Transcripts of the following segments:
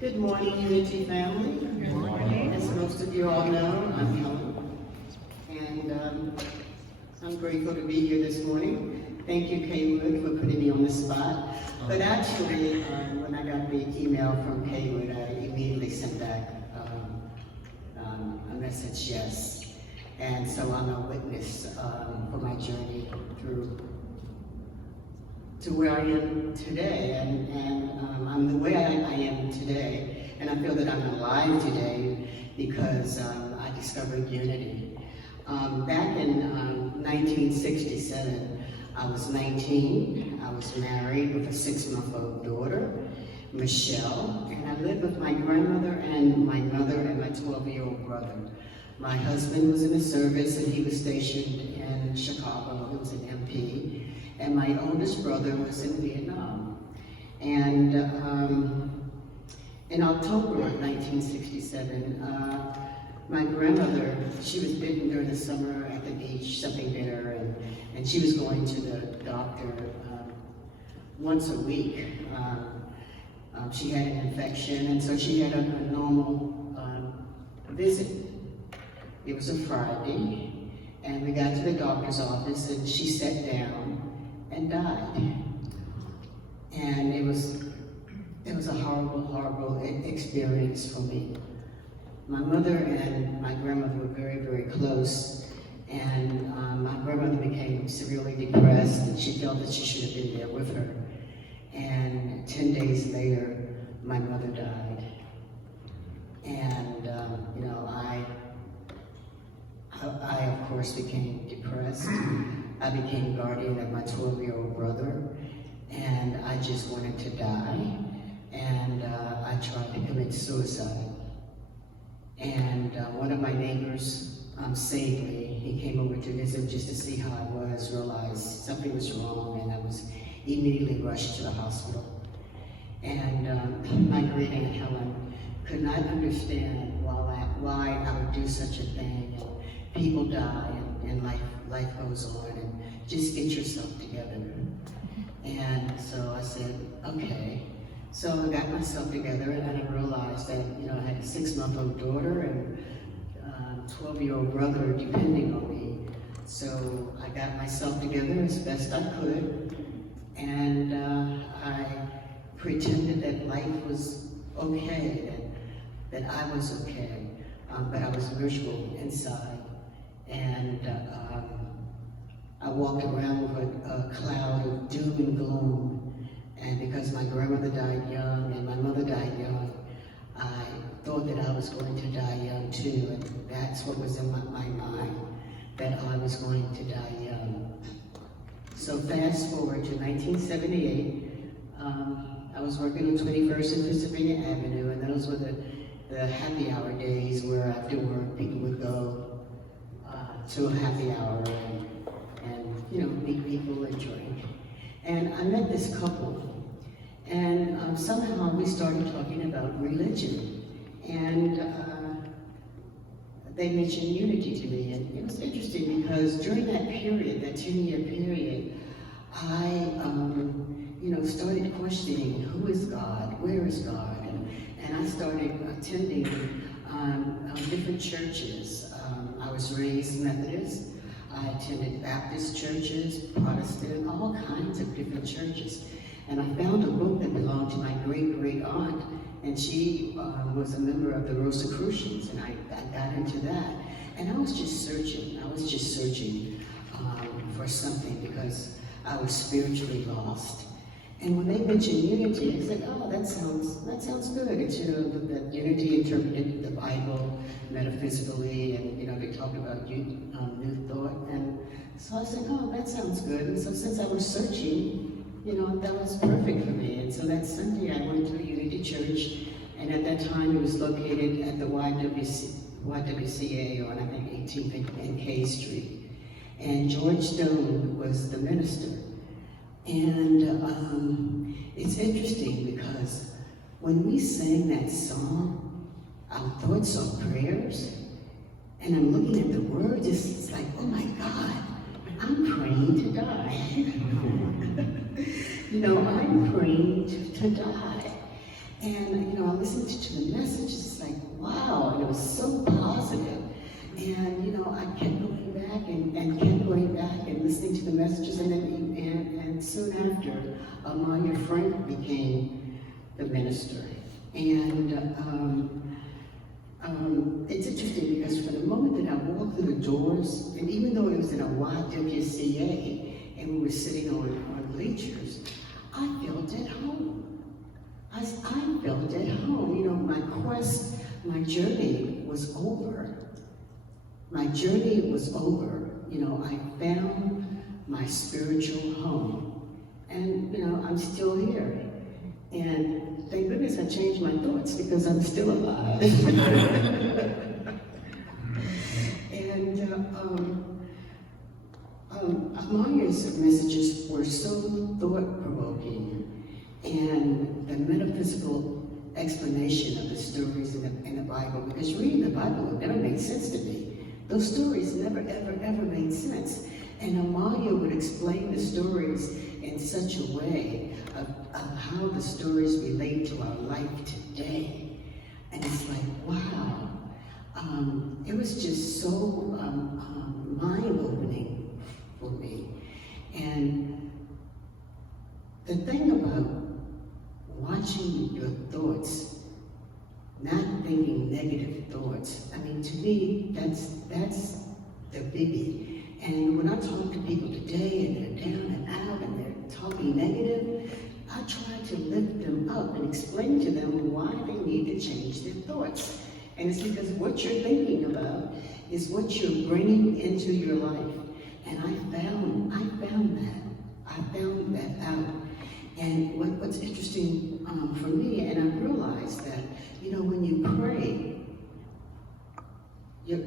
Good morning, Unity family. Good morning. As most of you all know, I'm Helen, and I'm grateful to be here this morning. Thank you, Kaywood, for putting me on the spot. But actually, when I got the email from Kaywood, I immediately sent back a message, yes. And so I'm a witness for my journey through to where I am today, and I'm the way I am today, and I feel that I'm alive today because I discovered Unity. Back in 1967, I was 19, I was married with a 6-month-old daughter, Michelle, and I lived with my grandmother and my mother and my 12-year-old brother. My husband was in the service and he was stationed in Chicago. He was an MP. And my oldest brother was in Vietnam. And in October of 1967, my grandmother, she was bitten during the summer at the beach, something bit her, and she was going to the doctor once a week. She had an infection, and so she had a normal visit. It was a Friday, and we got to the doctor's office, and she sat down and died. And it was a horrible, horrible experience for me. My mother and my grandmother were very, very close, and my grandmother became severely depressed, and she felt that she should have been there with her. And 10 days later, my mother died. And, you know, I of course became depressed. I became guardian of my 12-year-old brother, and I just wanted to die. And I tried to commit suicide. And one of my neighbors saved me. He came over to visit just to see how I was, realized something was wrong, and I was immediately rushed to the hospital. And my great aunt Helen could not understand why I would do such a thing. And people die, and life goes on, and just get yourself together. And so I said, okay. So I got myself together, and I realized that, you know, I had a 6-month-old daughter and a 12-year-old brother depending on me. So I got myself together as best I could, and I pretended that life was okay, that I was okay, but I was miserable inside. And I walked around with a cloud of doom and gloom. And because my grandmother died young and my mother died young, I thought that I was going to die young too. And that's what was in my mind, that I was going to die young. So fast forward to 1978, I was working on 21st and Pennsylvania Avenue, and those were the happy hour days where after work people would go to a happy hour and you know, meet people and drink. And I met this couple, and somehow we started talking about religion. And they mentioned unity to me, and it was interesting because during that period, that 10-year period, I you know, started questioning who is God, where is God, and I started attending different churches. I was raised Methodist. I attended Baptist churches, Protestant, all kinds of different churches. And I found a book that belonged to my great aunt, and she was a member of the Rosicrucians, and I got into that. And I was just searching. For something because I was spiritually lost. And when they mentioned unity, I said, oh, that sounds good. It's, you know, that unity interpreted the Bible metaphysically, and, you know, they talked about new thought. And so I said, oh, that sounds good. And so since I was searching, you know, that was perfect for me. And so that Sunday I went to a Unity church, and at that time it was located at the YWCA on, I think, 18th and K Street. And George Stone was the minister. And it's interesting because when we sang that song, our thoughts are prayers, and I'm looking at the words, it's like, oh my God, I'm praying to die. You know, I'm praying to die. And, you know, I listened to the message, it's like, wow, and it was so positive. And, you know, I kept going back and kept going back and listening to the messages, and soon after, Amaya Frank became the minister. And it's interesting because from the moment that I walked through the doors, and even though it was in a YWCA, and we were sitting on bleachers, I felt at home. I felt at home. You know, my quest, my journey was over. My journey was over. You know, I found my spiritual home. And, you know, I'm still here. And thank goodness I changed my thoughts because I'm still alive. Amaya's messages were so thought-provoking, and the metaphysical explanation of the stories in the Bible, because reading the Bible never made sense to me. Those stories never, ever, ever made sense. And Amaya would explain the stories in such a way of how the stories relate to our life today. And it's like, wow. It was just so mind-opening for me. And the thing about watching your thoughts, not thinking negative thoughts, I mean, to me, that's the biggie. And when I talk to people today and they're down and out and they're talking negative, I try to lift them up and explain to them why they need to change their thoughts. And it's because what you're thinking about is what you're bringing into your life. And I found that out. And what's interesting for me, and I realized that, you know, when you pray,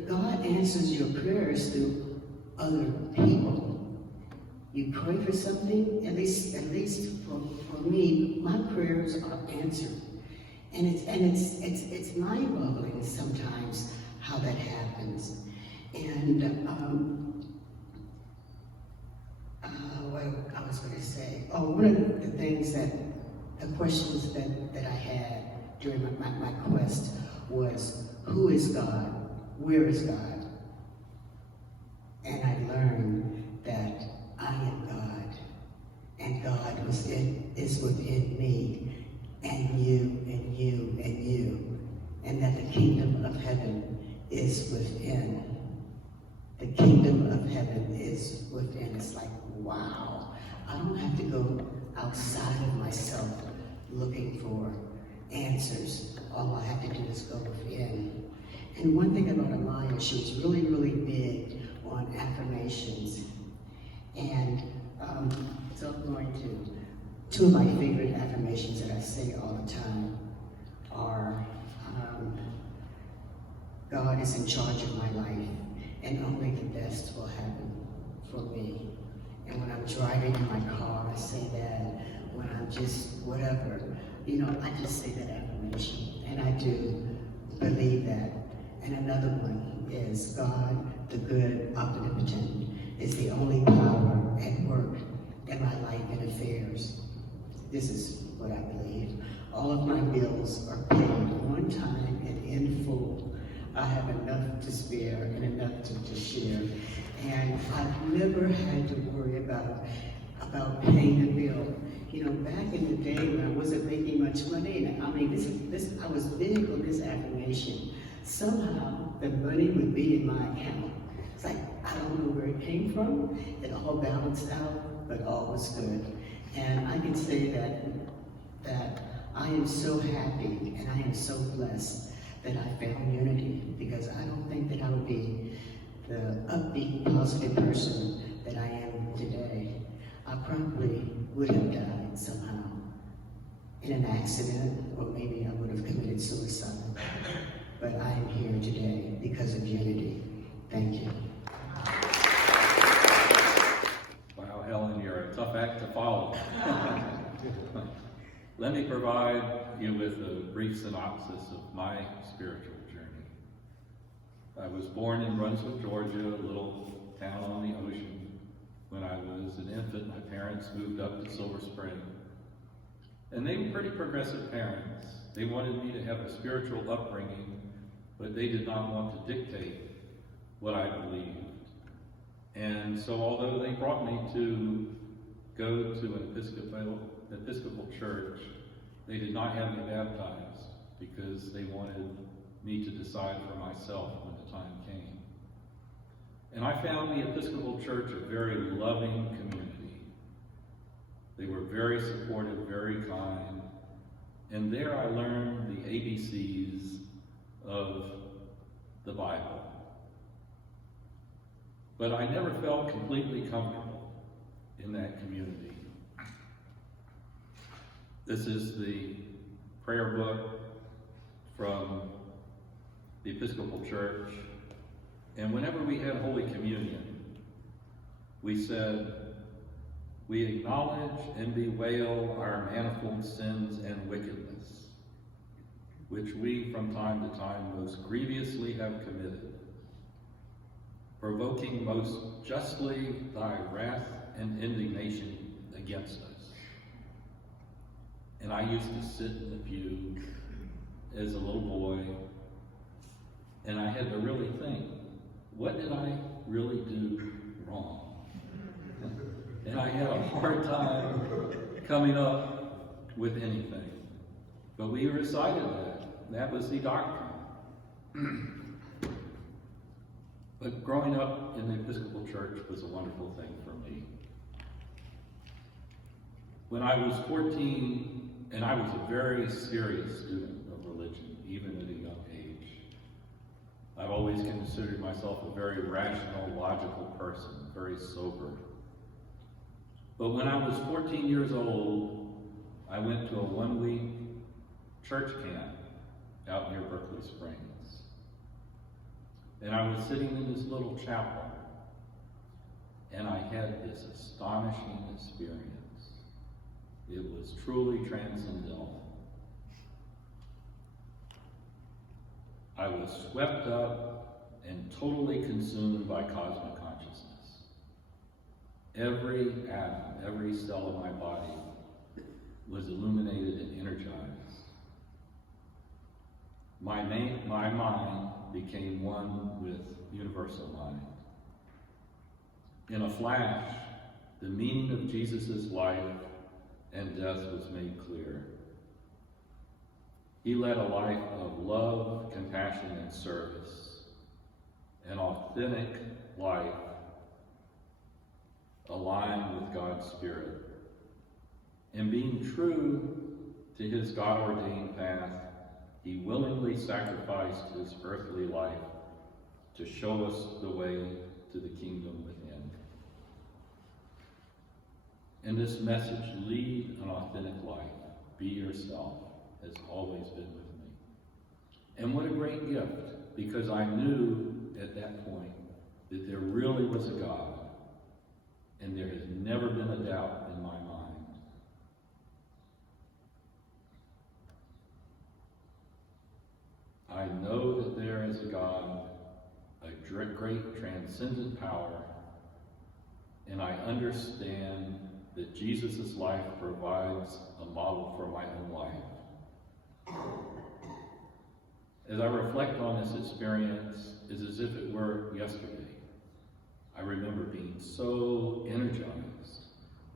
God answers your prayers through other people. You pray for something, at least for me, my prayers are answered. And it's mind-boggling sometimes how that happens. And what I was going to say, one of the things the questions that I had during my quest was, who is God? Where is God? And I learned that I am God, and God is within me, and you, and you, and you, and that the kingdom of heaven is within. The kingdom of heaven is within. It's like, wow. I don't have to go outside of myself looking for answers. All I have to do is go within. And one thing about Amaya, she was really, really big on affirmations. And so I'm going to, two of my favorite affirmations that I say all the time are, God is in charge of my life, and only the best will happen for me. And when I'm driving in my car, I say that. When I'm just whatever, you know, I just say that affirmation. And I do believe that. And another one is, God, the good, omnipotent, is the only power at work in my life and affairs. This is what I believe. All of my bills are paid on time and in full. I have enough to spare and enough to share. And I've never had to worry about paying a bill. You know, back in the day when I wasn't making much money, and I mean, I was big on this affirmation. Somehow, the money would be in my account. It's like, I don't know where it came from. It all balanced out, but all was good. And I can say that I am so happy and I am so blessed that I found unity, because I don't think that I would be the upbeat, positive person that I am today. I probably would have died somehow in an accident, or maybe I would have committed suicide. But I am here today because of unity. Thank you. Wow, Helen, you're a tough act to follow. Let me provide you with a brief synopsis of my spiritual journey. I was born in Brunswick, Georgia, a little town on the ocean. When I was an infant, my parents moved up to Silver Spring. And they were pretty progressive parents. They wanted me to have a spiritual upbringing, but they did not want to dictate what I believed. And so although they brought me to go to an Episcopal church, they did not have me baptized because they wanted me to decide for myself when the time came. And I found the Episcopal church a very loving community. They were very supportive, very kind. And there I learned the ABCs of the Bible. But I never felt completely comfortable in that community. This is the prayer book from the Episcopal Church. And whenever we had Holy Communion, we said, "We acknowledge and bewail our manifold sins and wickedness, which we from time to time most grievously have committed, provoking most justly thy wrath and indignation against us." And I used to sit in the pew as a little boy, and I had to really think, what did I really do wrong? And I had a hard time coming up with anything. But we recited that. That was the doctrine. But growing up in the Episcopal Church was a wonderful thing for me. When I was 14, and I was a very serious student of religion, even at a young age, I've always considered myself a very rational, logical person, very sober. But when I was 14 years old, I went to a one-week church camp out near Berkeley Springs. And I was sitting in this little chapel, and I had this astonishing experience. It was truly transcendental. I was swept up and totally consumed by cosmic consciousness. Every atom, every cell of my body was illuminated and energized. My mind became one with universal mind. In a flash, the meaning of Jesus' life and death was made clear. He led a life of love, compassion, and service, an authentic life aligned with God's Spirit. And being true to his God-ordained path, he willingly sacrificed his earthly life to show us the way to the kingdom within. And this message, lead an authentic life, be yourself, has always been with me. And what a great gift, because I knew at that point that there really was a God, and there has never been a doubt in my mind. I know that there is a God, a great transcendent power, and I understand that Jesus' life provides a model for my own life. As I reflect on this experience, it's as if it were yesterday. I remember being so energized.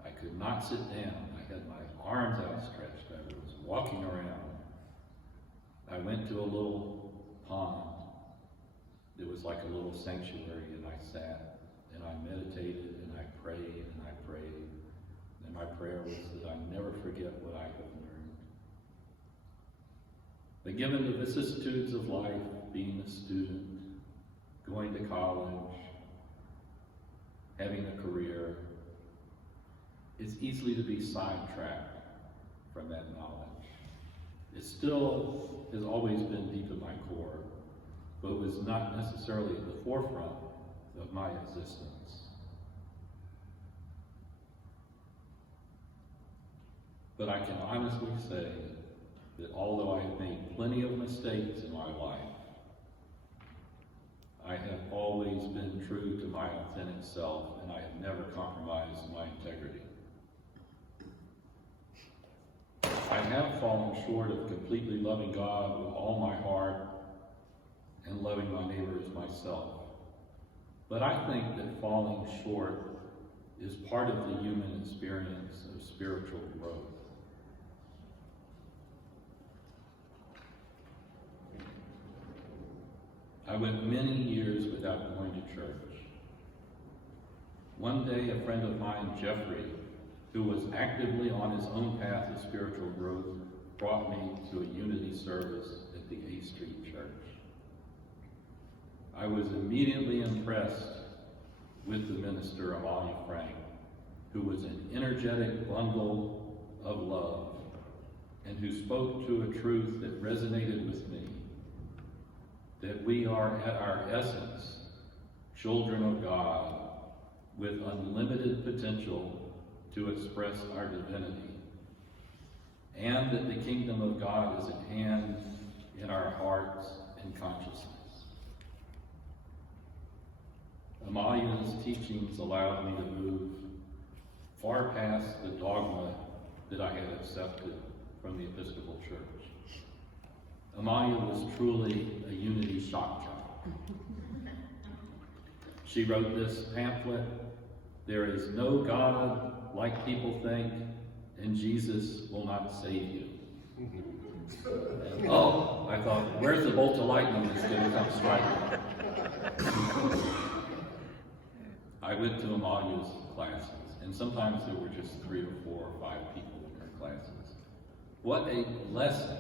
I could not sit down. I had my arms outstretched. I was walking around. I went to a little pond. It was like a little sanctuary, and I sat, and I meditated, and I prayed, and I prayed. And my prayer was that I never forget what I have learned. But given the vicissitudes of life, being a student, going to college, having a career, it's easy to be sidetracked from that knowledge. It still has always been deep in my core, but was not necessarily at the forefront of my existence. But I can honestly say that although I have made plenty of mistakes in my life, I have always been true to my authentic self, and I have never compromised my integrity. I have fallen short of completely loving God with all my heart and loving my neighbor as myself. But I think that falling short is part of the human experience of spiritual growth. I went many years without going to church. One day, a friend of mine, Jeffrey, who was actively on his own path of spiritual growth, brought me to a unity service at the A Street Church. I was immediately impressed with the minister, Amalia Frank, who was an energetic bundle of love and who spoke to a truth that resonated with me, that we are at our essence children of God, with unlimited potential to express our divinity, and that the kingdom of God is at hand in our hearts and consciousness. Amalia's teachings allowed me to move far past the dogma that I had accepted from the Episcopal Church. Amalia was truly a unity shock job. She wrote this pamphlet, "There is no God like people think, and Jesus will not save you." And, oh, I thought, where's the bolt of lightning that's going to come striking? I went to Amalia's classes, and sometimes there were just 3 or 4 or 5 people in her classes. What a blessing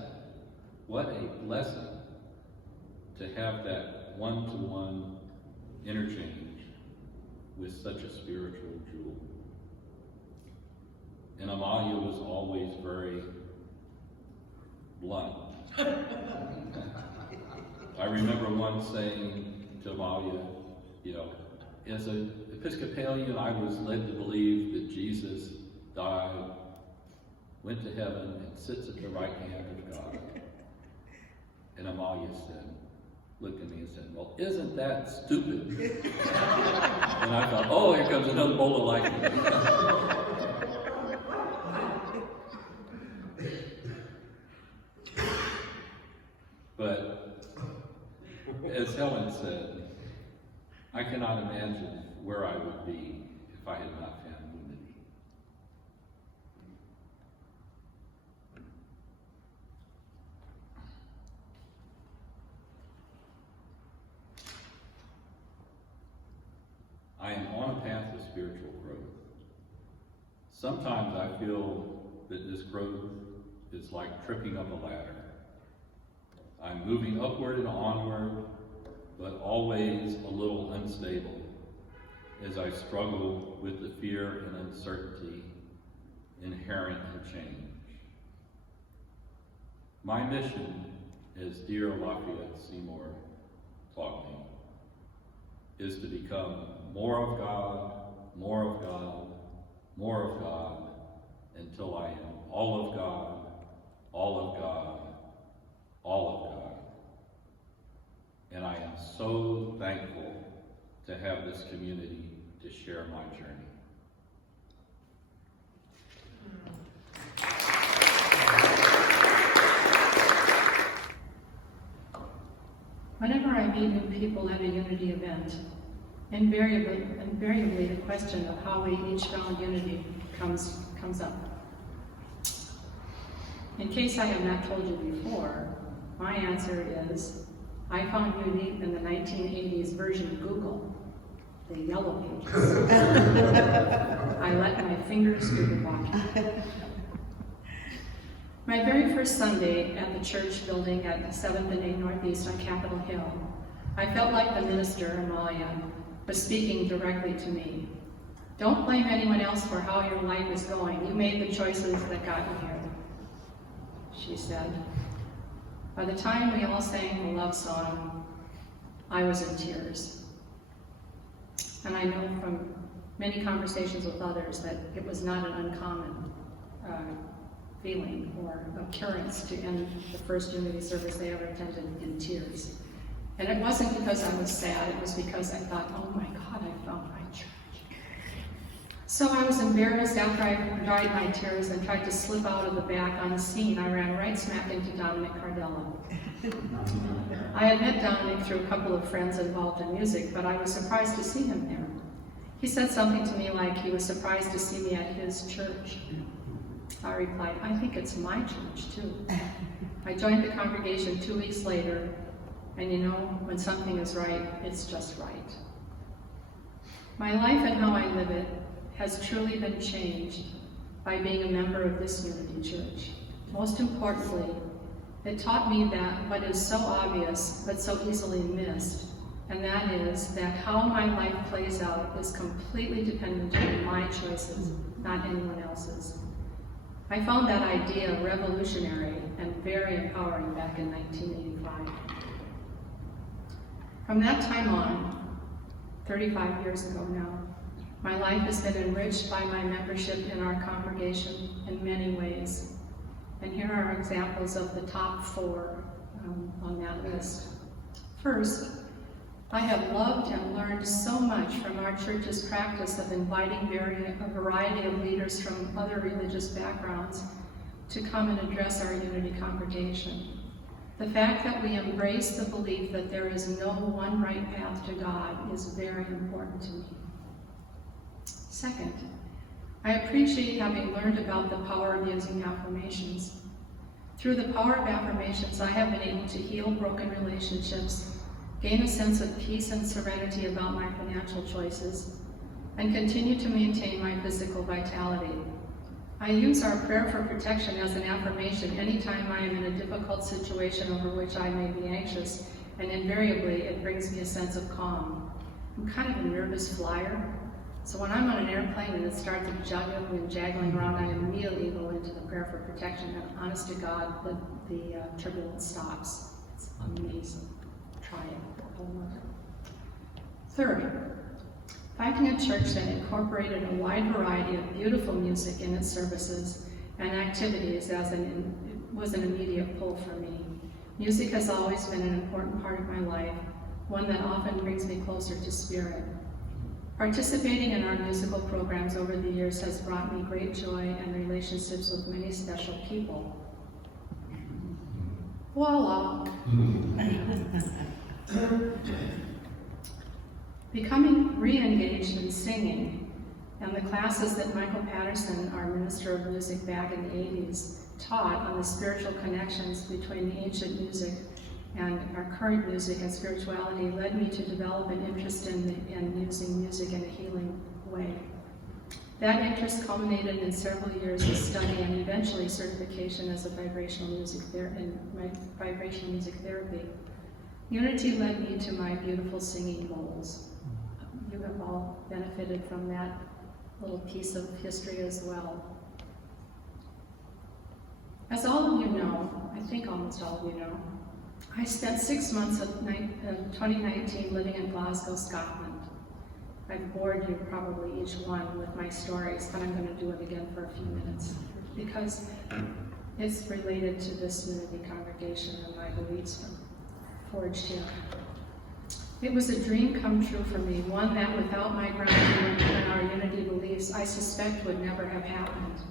to have that one-to-one interchange with such a spiritual jewel. And Amalia was always very blunt. I remember once saying to Amalia, as an Episcopalian, I was led to believe that Jesus died, went to heaven, and sits at the right hand of God. And Amalia looked at me and said, "Well, isn't that stupid?" And I thought, oh, here comes another bolt of lightning. But as Helen said, I cannot imagine where I would be if I had not found unity. I am on a path of spiritual growth. Sometimes I feel that this growth is like tripping up a ladder. I'm moving upward and onward, but always a little unstable as I struggle with the fear and uncertainty inherent in change. My mission, as dear Lafayette Seymour taught me, is to become more of God, more of God, more of God, until I am all of God, all of God, all of God. And I am so thankful to have this community to share my journey. Whenever I meet new people at a unity event, invariably the question of how we each found unity comes up. In case I have not told you before, my answer is, I found unity in the 1980s version of Google, the Yellow Pages. I let my fingers do the walking. My very first Sunday at the church building at 7th and 8 Northeast on Capitol Hill, I felt like the minister, Amalia, was speaking directly to me. Don't blame anyone else for how your life is going. You made the choices that got you here, she said. By the time we all sang the love song, I was in tears. And I know from many conversations with others that it was not an uncommon feeling or occurrence to end the first unity service they ever attended in tears. And it wasn't because I was sad, it was because I thought, oh my God, I found my church. So I was embarrassed after I dried my tears and tried to slip out of the back on the scene. I ran right smack into Dominic Cardello. I had met Dominic through a couple of friends involved in music, but I was surprised to see him there. He said something to me like he was surprised to see me at his church. I replied, I think it's my church too. I joined the congregation 2 weeks later, and you know, when something is right, it's just right. My life and how I live it has truly been changed by being a member of this Unity Church. Most importantly, it taught me that what is so obvious but so easily missed, and that is that how my life plays out is completely dependent on my choices, not anyone else's. I found that idea revolutionary and very empowering back in 1985. From that time on, 35 years ago now, My life has been enriched by my membership in our congregation in many ways. And here are examples of the top 4 on that list. First, I have loved and learned so much from our church's practice of inviting a variety of leaders from other religious backgrounds to come and address our Unity congregation. The fact that we embrace the belief that there is no one right path to God is very important to me. Second, I appreciate having learned about the power of using affirmations. Through the power of affirmations, I have been able to heal broken relationships, gain a sense of peace and serenity about my financial choices, and continue to maintain my physical vitality. I use our prayer for protection as an affirmation anytime I am in a difficult situation over which I may be anxious, and invariably it brings me a sense of calm. I'm kind of a nervous flyer, so when I'm on an airplane and it starts juggling around, I immediately go into the prayer for protection, and honest to God, the turbulence stops. It's amazing. Try it. Third, finding a church that incorporated a wide variety of beautiful music in its services and activities was an immediate pull for me. Music has always been an important part of my life, one that often brings me closer to Spirit. Participating in our musical programs over the years has brought me great joy and relationships with many special people. Voila! Becoming re-engaged in singing and the classes that Michael Patterson, our minister of music back in the 80s, taught on the spiritual connections between the ancient music and our current music and spirituality led me to develop an interest in using music in a healing way. That interest culminated in several years of study and eventually certification as a vibrational music therapy. Unity led me to my beautiful singing bowls. You have all benefited from that little piece of history as well. As all of you know, I think almost all of you know, I spent 6 months of 2019 living in Glasgow, Scotland. I've bored you probably each one with my stories, but I'm going to do it again for a few minutes because it's related to this Unity congregation and my beliefs forged here. It was a dream come true for me, one that without my grounding in our Unity beliefs, I suspect would never have happened.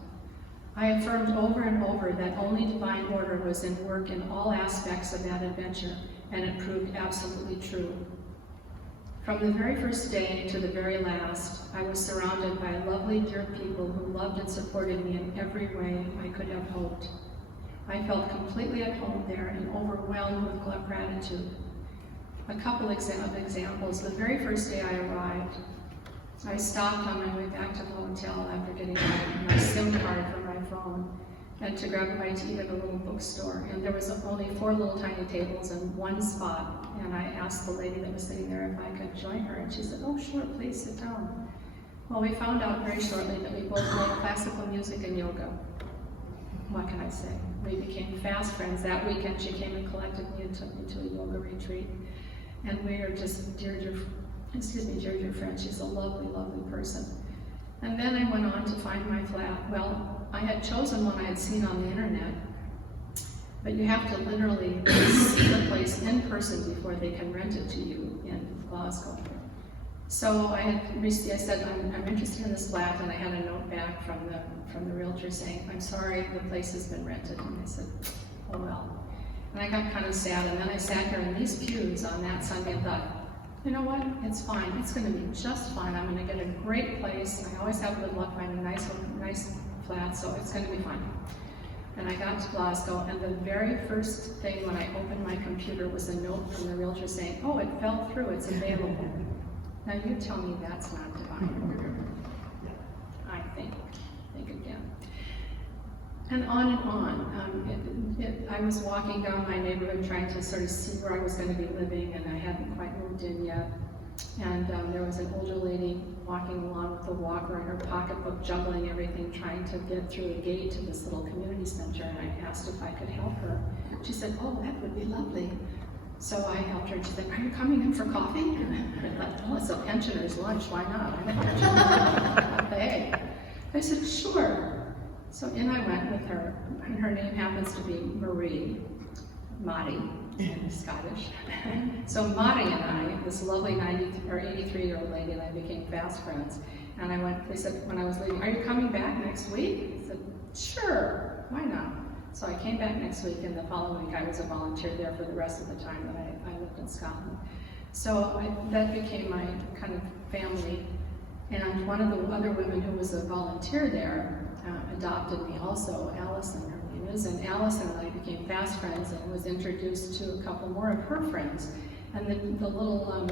I affirmed over and over that only divine order was in work in all aspects of that adventure, and it proved absolutely true. From the very first day to the very last, I was surrounded by lovely, dear people who loved and supported me in every way I could have hoped. I felt completely at home there and overwhelmed with gratitude. A couple of examples. The very first day I arrived, I stopped on my way back to the hotel after getting my SIM card for my phone and to grab a bite to eat at a little bookstore. And there was only 4 little tiny tables and 1 spot. And I asked the lady that was sitting there if I could join her. And she said, "Oh, sure, please sit down." Well, we found out very shortly that we both loved classical music and yoga. What can I say? We became fast friends. That weekend she came and collected me and took me to a yoga retreat. And we are just dear friends. She's a lovely, lovely person. And then I went on to find my flat. Well, I had chosen one I had seen on the internet, but you have to literally see the place in person before they can rent it to you in Glasgow. So I said, I'm interested in this flat, and I had a note back from the realtor saying, "I'm sorry, the place has been rented." And I said, "Oh well." And I got kind of sad, and then I sat here in these pews on that Sunday and thought, you know what, it's fine, it's going to be just fine. I'm going to get a great place. I always have good luck finding a nice flat, so it's going to be fine. And I got to Glasgow, and the very first thing when I opened my computer was a note from the realtor saying, "Oh, it fell through, it's available." Now you tell me that's not divine. I think again. And on and on. I was walking down my neighborhood trying to sort of see where I was going to be living, and I hadn't quite moved in yet. And there was an older lady walking along with a walker and her pocketbook, juggling everything, trying to get through a gate to this little community center, and I asked if I could help her. She said, "Oh, that would be lovely." So I helped her. She said, "Are you coming in for coffee?" I thought, well, it's a pensioner's lunch. Why not? I'm a pensioner. Hey. I said, "Sure." So in I went with her, and her name happens to be Marie, Madi in Scottish. So Madi and I, this lovely 83-year-old lady, and I became fast friends. And I went, they said, when I was leaving, "Are you coming back next week?" I said, "Sure, why not?" So I came back next week, and the following week I was a volunteer there for the rest of the time that I lived in Scotland. So that became my kind of family. And one of the other women who was a volunteer there adopted me also, Allison, her name is, and Allison and I became fast friends and was introduced to a couple more of her friends. And the little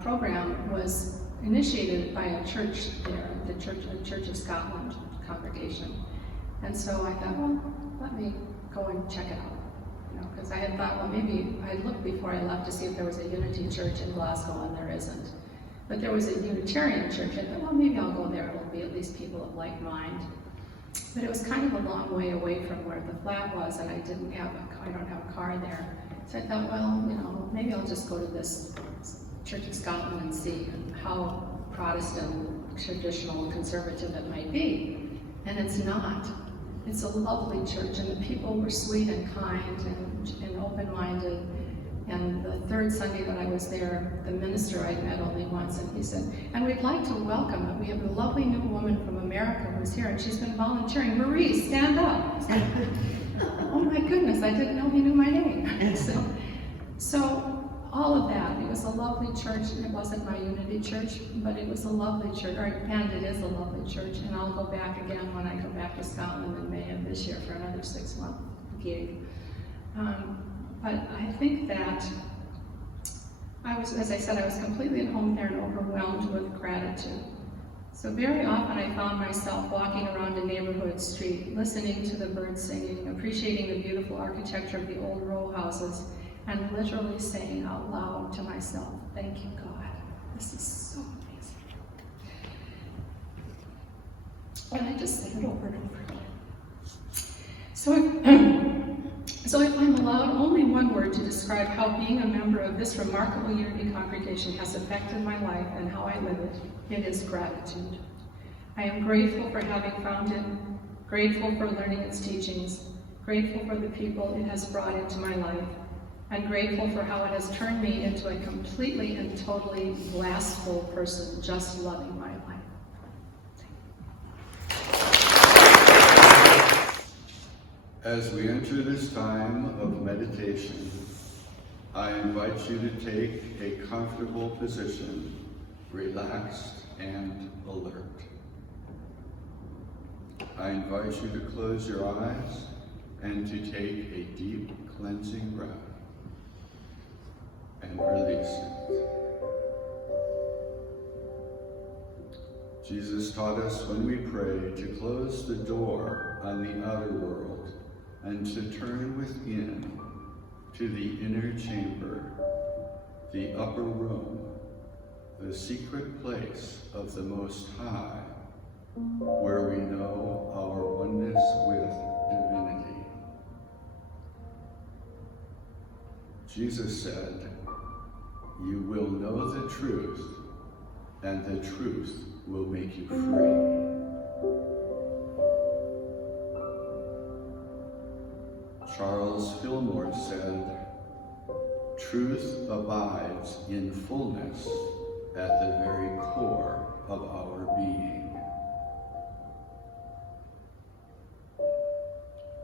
program was initiated by a church there, the Church of Scotland congregation. And so I thought, well, let me go and check it out. Because I had thought, well, maybe I'd looked before I left to see if there was a Unity church in Glasgow, and there isn't. But there was a Unitarian church. I thought, well, maybe I'll go there. It'll be at least people of like mind. But it was kind of a long way away from where the flat was, and I don't have a car there. So I thought, well, maybe I'll just go to this Church of Scotland and see how Protestant, traditional, conservative it might be. And it's not. It's a lovely church, and the people were sweet and kind and open-minded. And the third Sunday that I was there, the minister I'd met only once, and he said, "And we'd like to welcome it. We have a lovely new woman from America who's here, and she's been volunteering. Marie, stand up." Oh my goodness, I didn't know he knew my name. So all of that, it was a lovely church. It wasn't my Unity church, but it was a lovely church, and it is a lovely church. And I'll go back again when I go back to Scotland in May of this year for another 6-month gig. But I think that as I said, I was completely at home there and overwhelmed with gratitude. So very often I found myself walking around a neighborhood street, listening to the birds singing, appreciating the beautiful architecture of the old row houses, and literally saying out loud to myself, "Thank you, God. This is so amazing." And I just said it over and over again. So if I'm allowed only one word to describe how being a member of this remarkable Unity congregation has affected my life and how I live it, it is gratitude. I am grateful for having found it, grateful for learning its teachings, grateful for the people it has brought into my life, and grateful for how it has turned me into a completely and totally blissful person, just loving my life. As we enter this time of meditation, I invite you to take a comfortable position, relaxed and alert. I invite you to close your eyes and to take a deep cleansing breath and release it. Jesus taught us when we pray to close the door on the outer world and to turn within to the inner chamber, the upper room, the secret place of the Most High, where we know our oneness with divinity. Jesus said, "You will know the truth, and the truth will make you free." Charles Fillmore said, "Truth abides in fullness at the very core of our being."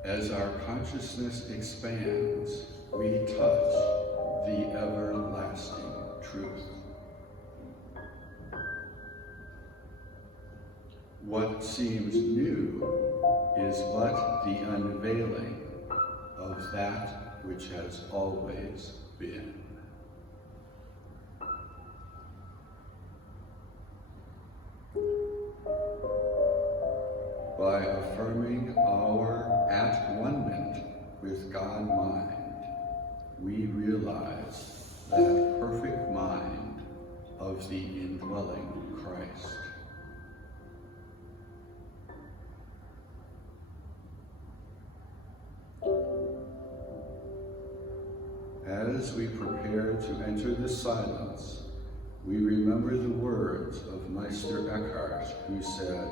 As our consciousness expands, we touch the everlasting truth. What seems new is but the unveiling of that which has always been. By affirming our at-one-ment with God-mind, we realize that perfect mind of the indwelling Christ. as we prepare to enter the silence, we remember the words of Meister Eckhart, who said,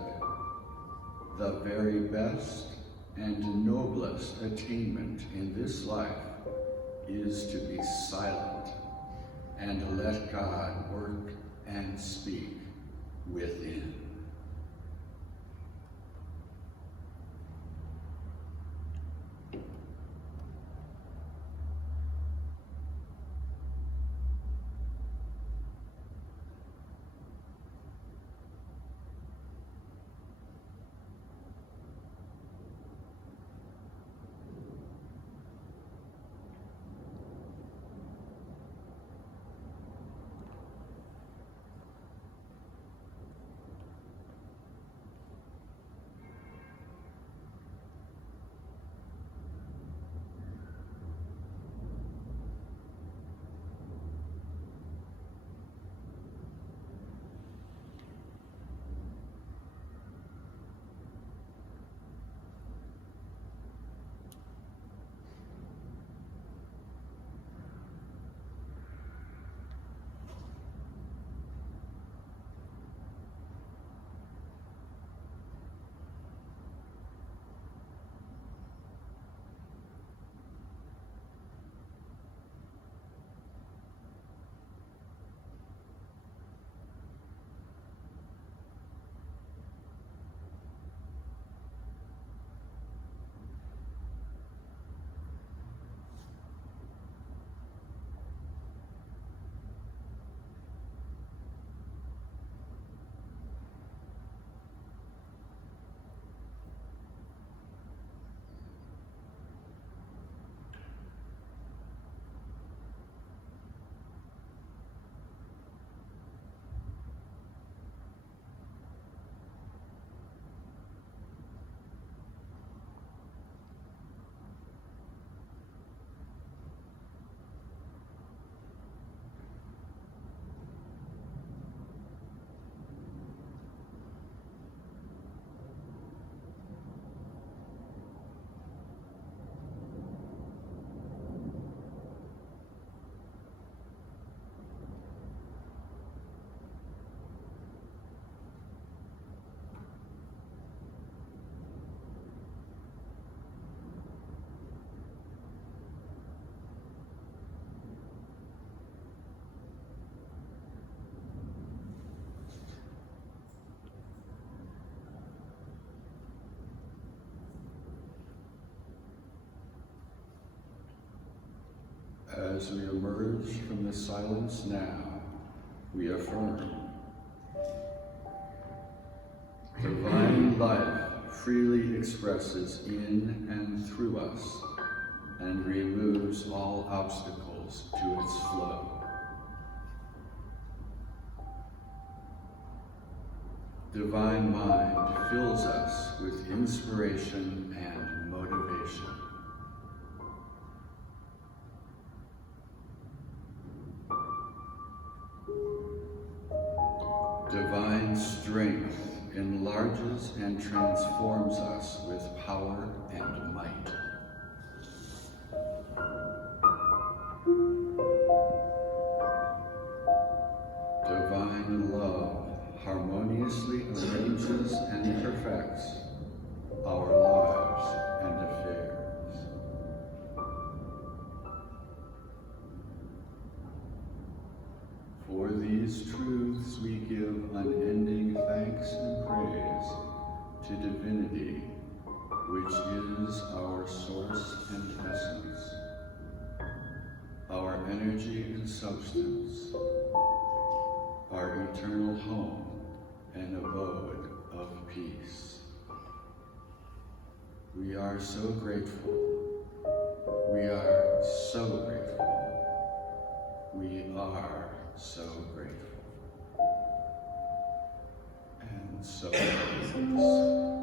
"The very best and noblest attainment in this life is to be silent and let God work and speak within." As we emerge from the silence now, we affirm, divine life freely expresses in and through us and removes all obstacles to its flow. Divine mind fills us with inspiration and motivation. Divine strength enlarges and transforms us with power and might. Divine love harmoniously arranges and perfects our lives and affairs. For these truths we give unending thanks and praise to divinity, which is our source and essence, our energy and substance, our eternal home and abode of peace. We are so grateful. We are so grateful. We are so grateful. And so it is. Amen.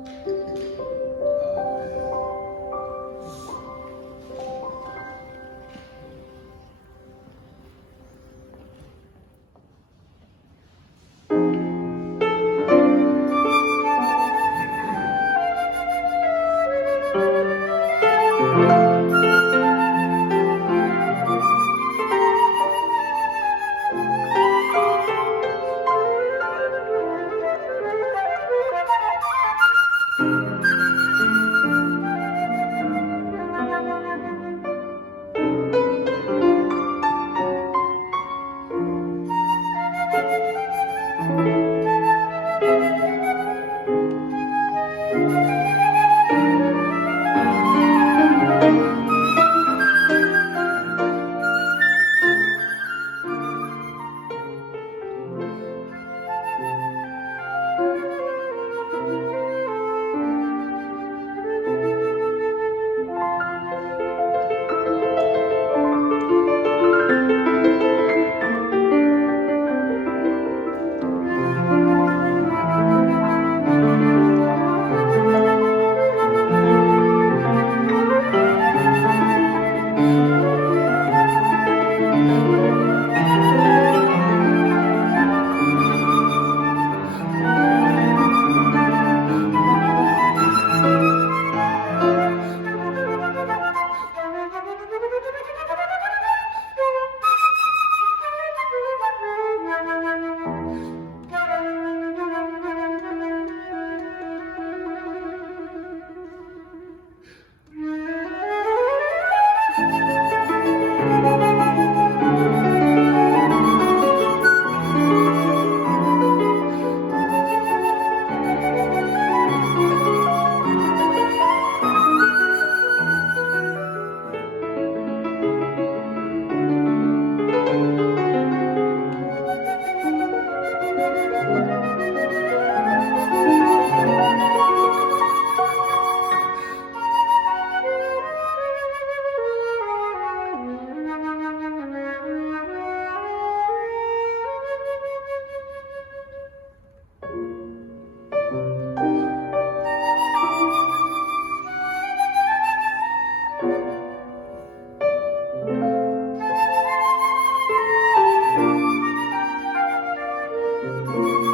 Thank you.